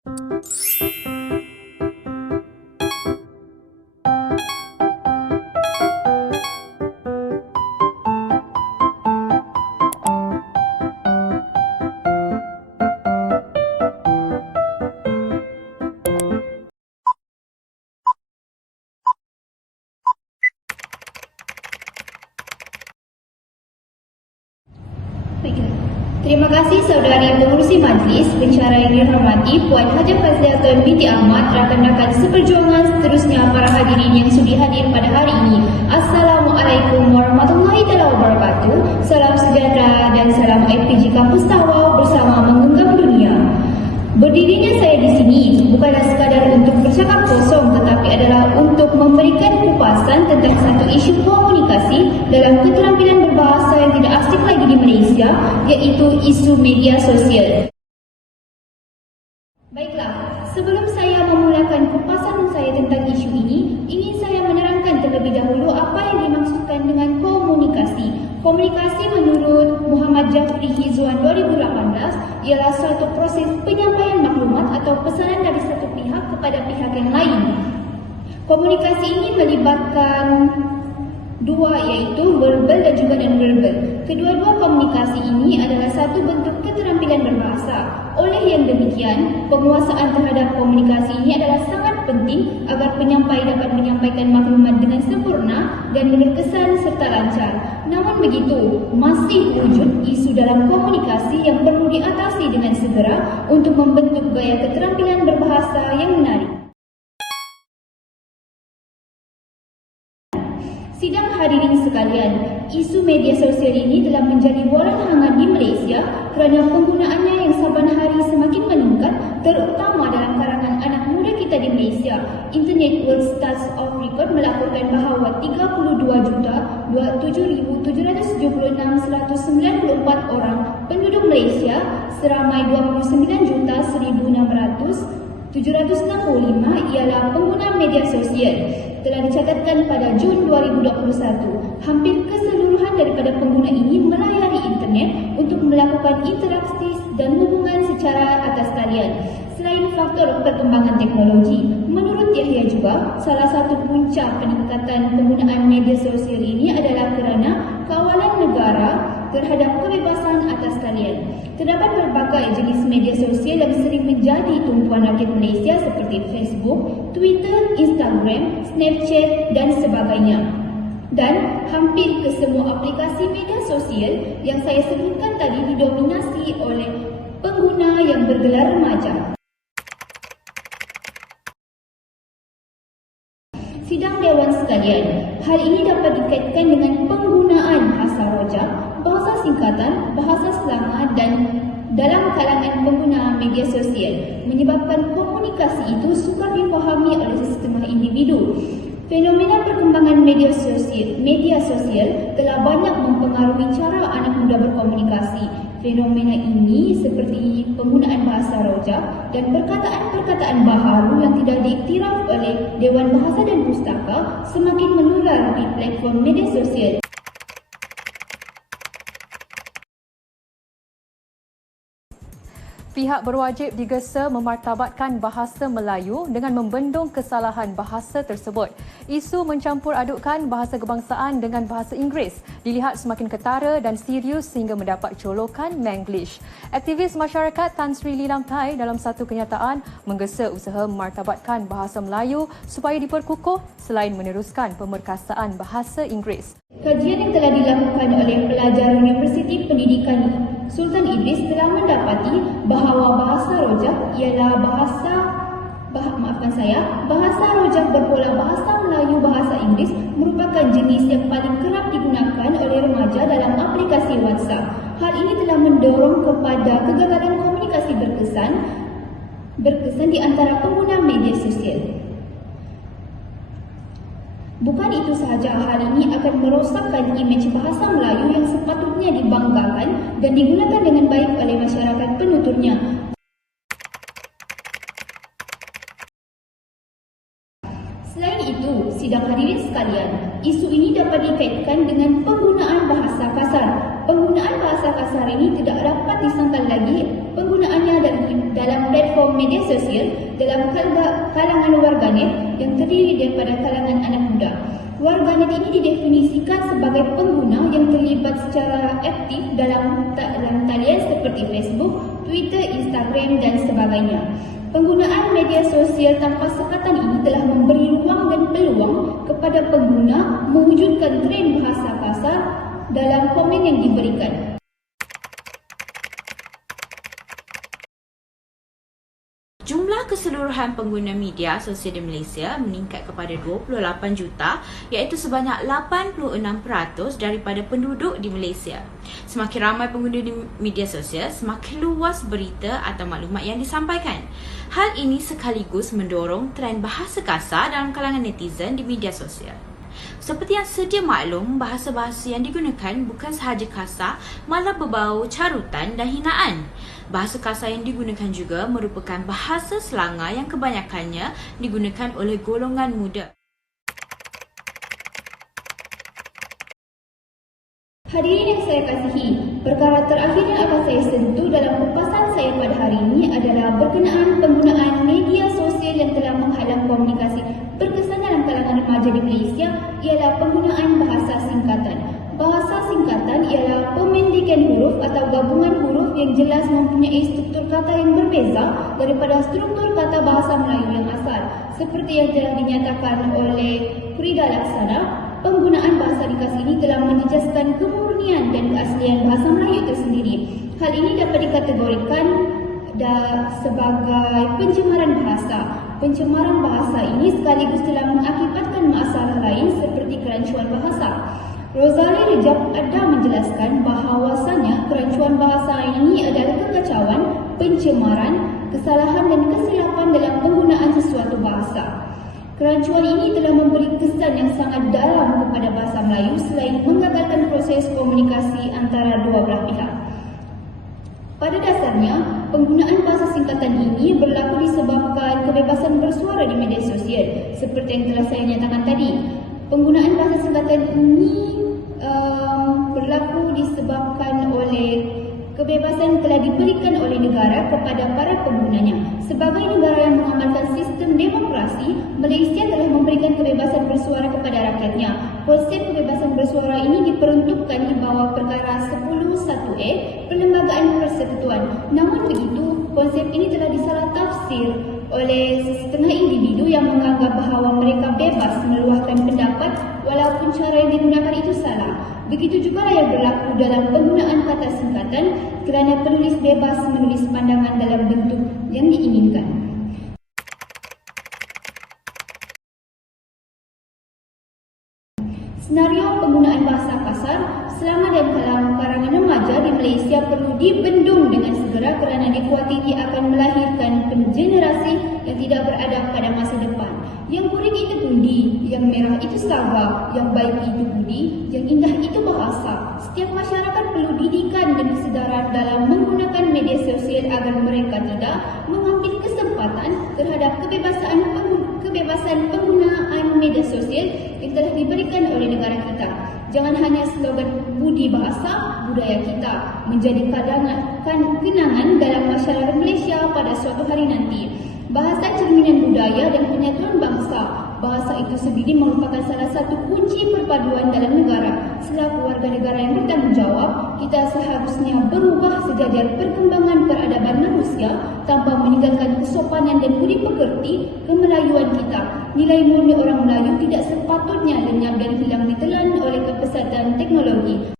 Baiklah. Terima kasih saudari pengurusi majlis, pensyarah yang dihormati Puan Hajah Fazliatun binti Ahmad, rakan-rakan seperjuangan seterusnya para hadirin yang sudi hadir pada hari ini. Assalamualaikum warahmatullahi wabarakatuh. Salam sejahtera dan salam FPG Kampus Tawau bersama menggenggam dunia. Berdirinya saya di sini bukanlah sekadar untuk bercakap kosong, tetapi adalah untuk memberikan kupasan tentang satu isu komunikasi dalam keterampilan berbahasa yang tidak asing lagi di Malaysia, iaitu isu media sosial. Baiklah, sebelum saya memulakan kupasan saya tentang isu ini, ingin saya menerangkan terlebih dahulu apa yang dimaksudkan dengan komunikasi. Komunikasi menurut Muhammad Jafri Hizwan 2018 ialah suatu proses penyampaian maklumat atau pesanan dari satu pihak kepada pihak yang lain. Komunikasi ini melibatkan dua, iaitu verbal dan juga non-verbal. Kedua-dua komunikasi ini adalah satu bentuk keterampilan berbahasa. Oleh yang demikian, penguasaan terhadap komunikasi ini adalah sangat penting agar penyampai dapat menyampaikan maklumat dengan sempurna dan berkesan serta lancar. Namun begitu, masih wujud isu dalam komunikasi yang perlu diatasi dengan segera untuk membentuk gaya keterampilan berbahasa yang menarik. Sidang hadirin sekalian, isu media sosial ini telah menjadi bualan hangat di Malaysia kerana penggunaannya yang saban hari semakin meningkat, terutama dalam kalangan anak muda kita di Malaysia. Internet World Stats of Record melaporkan bahawa 32,776,194 orang penduduk Malaysia seramai 29,1,765 ialah pengguna media sosial. Telah dicatatkan pada Jun 2021, hampir keseluruhan daripada pengguna ini melayari internet untuk melakukan interaksi dan hubungan secara atas talian. Selain faktor perkembangan teknologi, menurut Yahya juga, salah satu punca peningkatan penggunaan media sosial ini adalah kerana kawalan negara terhadap kebebasan atas talian. Terdapat berbagai jenis media sosial yang sering menjadi tumpuan rakyat Malaysia seperti Facebook, Twitter, Instagram, Snapchat dan sebagainya. Dan hampir kesemua aplikasi media sosial yang saya sebutkan tadi didominasi oleh pengguna yang bergelar remaja. Sidang Dewan sekalian, hal ini dapat dikaitkan dengan penggunaan bahasa rojak, bahasa singkatan, bahasa slangan dan dalam kalangan pengguna media sosial, menyebabkan komunikasi itu sukar difahami oleh setengah individu. Fenomena perkembangan media sosial telah banyak mempengaruhi cara anak muda berkomunikasi. Fenomena ini seperti penggunaan bahasa rojak dan perkataan-perkataan baharu yang tidak diiktiraf oleh Dewan Bahasa dan Pustaka semakin menular di platform media sosial. Pihak berwajib digesa memartabatkan bahasa Melayu dengan membendung kesalahan bahasa tersebut. Isu mencampur adukkan bahasa kebangsaan dengan bahasa Inggeris dilihat semakin ketara dan serius sehingga mendapat jolokan Manglish. Aktivis masyarakat Tan Sri Lilam Thai dalam satu kenyataan menggesa usaha memartabatkan bahasa Melayu supaya diperkukuh selain meneruskan pemerkasaan bahasa Inggeris. Kajian yang telah dilakukan oleh pelajar Universiti Pendidikan Sultan Idris telah mendapati bahawa bahasa rojak ialah bahasa rojak berpola bahasa Melayu bahasa Inggeris merupakan jenis yang paling kerap digunakan oleh remaja dalam aplikasi WhatsApp. Hal ini telah mendorong kepada kegagalan komunikasi berkesan di antara pengguna media sosial. Bukan itu sahaja, hal ini akan merosakkan imej bahasa Melayu yang sepatutnya dibanggakan dan digunakan dengan baik oleh masyarakat penuturnya. Selain itu, sidang hadirin sekalian, isu ini dapat dikaitkan dengan penggunaan bahasa kasar. Penggunaan bahasa kasar ini tidak dapat disangkal lagi penggunaannya dari dalam platform media sosial dalam kalangan warganet yang terdiri daripada kalangan anak muda. Warganet ini didefinisikan sebagai pengguna yang terlibat secara aktif dalam talian seperti Facebook, Twitter, Instagram dan sebagainya. Penggunaan media sosial tanpa sekatan ini telah memberi ruang dan peluang kepada pengguna mewujudkan trend bahasa kasar dalam komen yang diberikan. Jumlah keseluruhan pengguna media sosial di Malaysia meningkat kepada 28 juta iaitu sebanyak 86% daripada penduduk di Malaysia. Semakin ramai pengguna di media sosial, semakin luas berita atau maklumat yang disampaikan. Hal ini sekaligus mendorong trend bahasa kasar dalam kalangan netizen di media sosial. Seperti yang sedia maklum, bahasa-bahasa yang digunakan bukan sahaja kasar, malah berbau carutan dan hinaan. Bahasa kasar yang digunakan juga merupakan bahasa selanga yang kebanyakannya digunakan oleh golongan muda. Hadirin yang saya kasihi, perkara terakhir yang akan saya sentuh dalam kupasan saya pada hari ini adalah berkenaan penggunaan media sosial yang telah menghalang komunikasi berkesan dalam kalangan remaja di Malaysia ialah penggunaan bahasa singkatan. Bahasa singkatan ialah pemendekan huruf atau gabungan huruf yang jelas mempunyai struktur kata yang berbeza daripada struktur kata bahasa Melayu yang asal. Seperti yang telah dinyatakan oleh Frida Laksana, penggunaan bahasa ringkas ini telah menjejaskan kemurnian dan keaslian bahasa Melayu itu sendiri. Hal ini dapat dikategorikan sebagai pencemaran bahasa. Pencemaran bahasa ini sekaligus telah mengakibatkan masalah lain seperti kerancuan bahasa. Rozali Rejab ada menjelaskan bahawasanya kerancuan bahasa ini adalah kekacauan, pencemaran, kesalahan dan kesilapan dalam penggunaan sesuatu bahasa. Kerancuan ini telah memberi kesan yang sangat dalam kepada bahasa Melayu selain menggagalkan proses komunikasi antara dua belah pihak. Pada dasarnya, penggunaan bahasa singkatan ini berlaku disebabkan kebebasan bersuara di media sosial. Seperti yang telah saya nyatakan tadi, penggunaan bahasa singkatan ini berlaku disebabkan oleh kebebasan telah diberikan oleh negara kepada para penggunanya. Sebagai negara yang mengamalkan sistem demokrasi, Malaysia telah memberikan kebebasan bersuara kepada rakyatnya. Konsep kebebasan bersuara ini diperuntukkan di bawah perkara 10(1)A Perlembagaan Persekutuan. Namun begitu, konsep ini telah disalah tafsir oleh setengah individu yang menganggap bahawa mereka bebas meluahkan pendapat walaupun cara yang digunakan itu salah. Begitu juga yang berlaku dalam penggunaan kata singkatan kerana penulis bebas menulis pandangan dalam bentuk yang diinginkan. Senario penggunaan bahasa kasar selama dan kalangan remaja di Malaysia perlu dibendung dengan segera kerana dikuatiri akan melahirkan generasi yang tidak beradab pada masa depan. Yang kuning itu budi, yang merah itu saga, yang baik itu budi, yang indah itu bahasa. Setiap masyarakat perlu didikan dan kesedaran dalam menggunakan media sosial agar mereka tidak mengambil kesempatan terhadap kebebasan penggunaan media sosial yang telah diberikan oleh negara kita. Jangan hanya slogan budi bahasa, budaya kita menjadi kenangan dalam masyarakat Malaysia pada suatu hari nanti. Bahasa cerminan budaya dan penyatuan bangsa. Bahasa itu sendiri merupakan salah satu kunci perpaduan dalam negara. Selaku warga negara yang bertanggungjawab, kita seharusnya berubah sejajar perkembangan peradaban manusia tanpa meninggalkan kesopanan dan budi pekerti kemelayuan kita. Nilai murni orang Melayu tidak sepatutnya lenyap dan hilang ditelan oleh kepesatan teknologi.